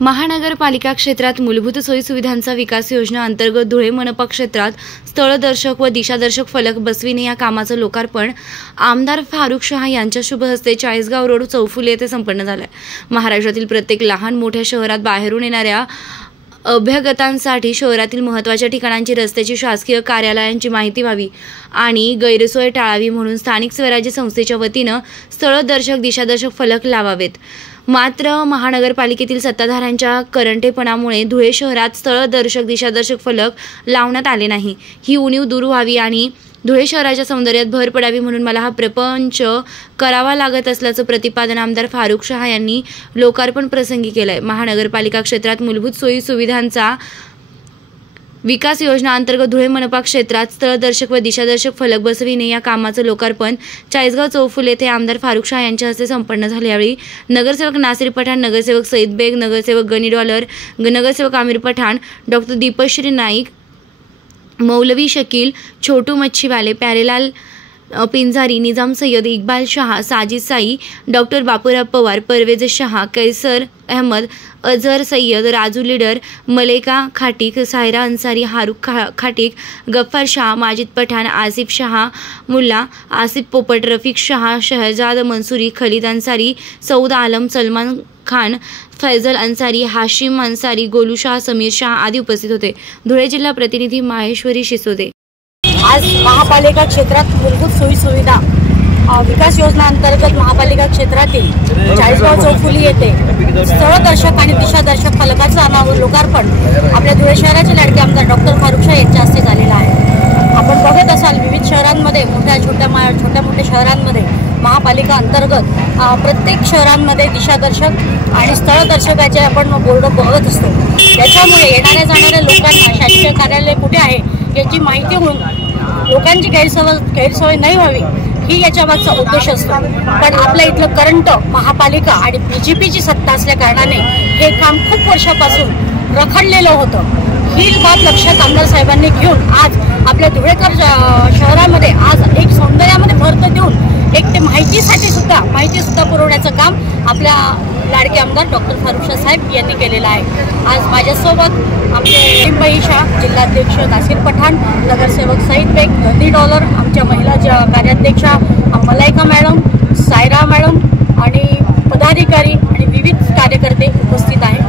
महानगरपालिका क्षेत्रात मूलभूत सोयी सुविधांचा विकास योजना अंतर्गत धुळे मनपा क्षेत्रात स्थळदर्शक व दिशादर्शक फलक बसविणे या कामाचं लोकार्पण आमदार फारुख शाह यांच्या शुभ हस्ते चाळीसगाव रोड चौफुली येथे संपन्न झालं। महाराष्ट्रातील प्रत्येक लहान मोठ्या शहरात बाहेरून येणाऱ्या अभ्यागतांसाठी शहरातील महत्त्वाच्या ठिकाणांची रस्त्याची शासकीय कार्यालयांची माहिती व्हावी आणि गैरसोय टाळावी म्हणून स्थानिक स्वराज्य संस्थेच्या वतीनं स्थळदर्शक दिशादर्शक फलक लावावेत। मात्र महानगरपालिकेतील सत्ताधाऱ्यांच्या करंटेपणामुळे धुळे शहरात स्थळदर्शक दिशादर्शक फलक लावण्यात आले नाही। ही उणीव दूर व्हावी आणि धुळे शहराच्या सौंदर्यात भर पडावी म्हणून मला हा प्रपंच करावा लागत असल्याचं प्रतिपादन आमदार फारुख शाह यांनी लोकार्पण प्रसंगी केलंय। महानगरपालिका क्षेत्रात मूलभूत सोयी सुविधांचा विकास योजना अंतर्गत धुळे मनपा क्षेत्रात स्थळदर्शक व दिशादर्शक फलक बसविणे या कामाचं लोकार्पण चाळीसगाव चौफुली येथे आमदार फारुख शाह यांच्या हस्ते संपन्न झाले। यावेळी नगरसेवक नासिर पठाण, नगरसेवक सईद बेग, नगरसेवक गनी डॉलर, नगरसेवक आमिर पठाण, डॉक्टर दीपश्री नाईक, मौलवी शकील, छोटू मच्छीवाले, प्यारेलाल पिंजारी, निजाम सय्यद, इकबाल शाह, साजिद साई, डॉक्टर बापूराव पवार, परवेज शाह, कैसर अहमद, अजहर सय्यद, राजू लीडर, मलेका खाटीक, सायरा अन्सारी, हारुख खाटीक, गफ्फार शाह, माजिद पठाण, आसिफ शाह मुल्ला, आसिफ पोपट, रफिक शाह, शहजाद मंसूरी, खलीद अन्सारी, सऊद आलम, सलमान खान, फैजल अन्सारी, हाशिम अन्सारी, गोलू शाह, समीर शाह आदी उपस्थित होते। धुळे जिल्हा प्रतिनिधी माहेश्वरी शिसोदे। आज महापालिका क्षेत्रात मूलभूत सोयी सुविधा विकास योजना अंतर्गत महापालिका क्षेत्रातील चाळीसगाव चौफुली येथे स्थळदर्शक आणि दिशादर्शक फलकाचं लोकार्पण आपल्या धुळे शहराचे लाडके आमदार डॉक्टर फारुख शाह यांच्या हस्ते झालेलं आहे। आपण बघत असाल विविध शहरांमध्ये छोट्या मोठ्या शहरांमध्ये महापालिका अंतर्गत प्रत्येक शहरांमध्ये दिशादर्शक आणि स्थळदर्शकाचे आपण बोर्ड बघत असतो। त्याच्यामुळे येणाऱ्या जाणाऱ्या लोकांना शासकीय कार्यालय कुठे आहे याची माहिती होऊन लोकांची गैरसोय नाही व्हावी ही याच्या मागचा उद्देश असतो। पण आपल्या इथलं करंट महापालिका आणि बीजेपीची सत्ता असल्या कारणाने हे काम खूप वर्षापासून रखडलेलं होतं। ही बाब लक्षात आमदार साहेबांनी घेऊन आज आपल्या धुळेकर शहरामध्ये आज एक सौंदर्यामध्ये भर देऊन एक ते माहिती सुद्धा पुरवण्याचं काम आपल्या लाडके आमदार डॉक्टर फारुख शाह साहेब यांनी केलेलं आहे। आज माझ्यासोबत आमचे शाह, जिल्हाध्यक्ष नासिर पठाण, नगरसेवक सईद बेग, गनी डॉलर, आमच्या महिला कार्याध्यक्षा मलाइका मॅडम, सायरा मॅडम आणि पदाधिकारी आणि विविध कार्यकर्ते उपस्थित आहेत।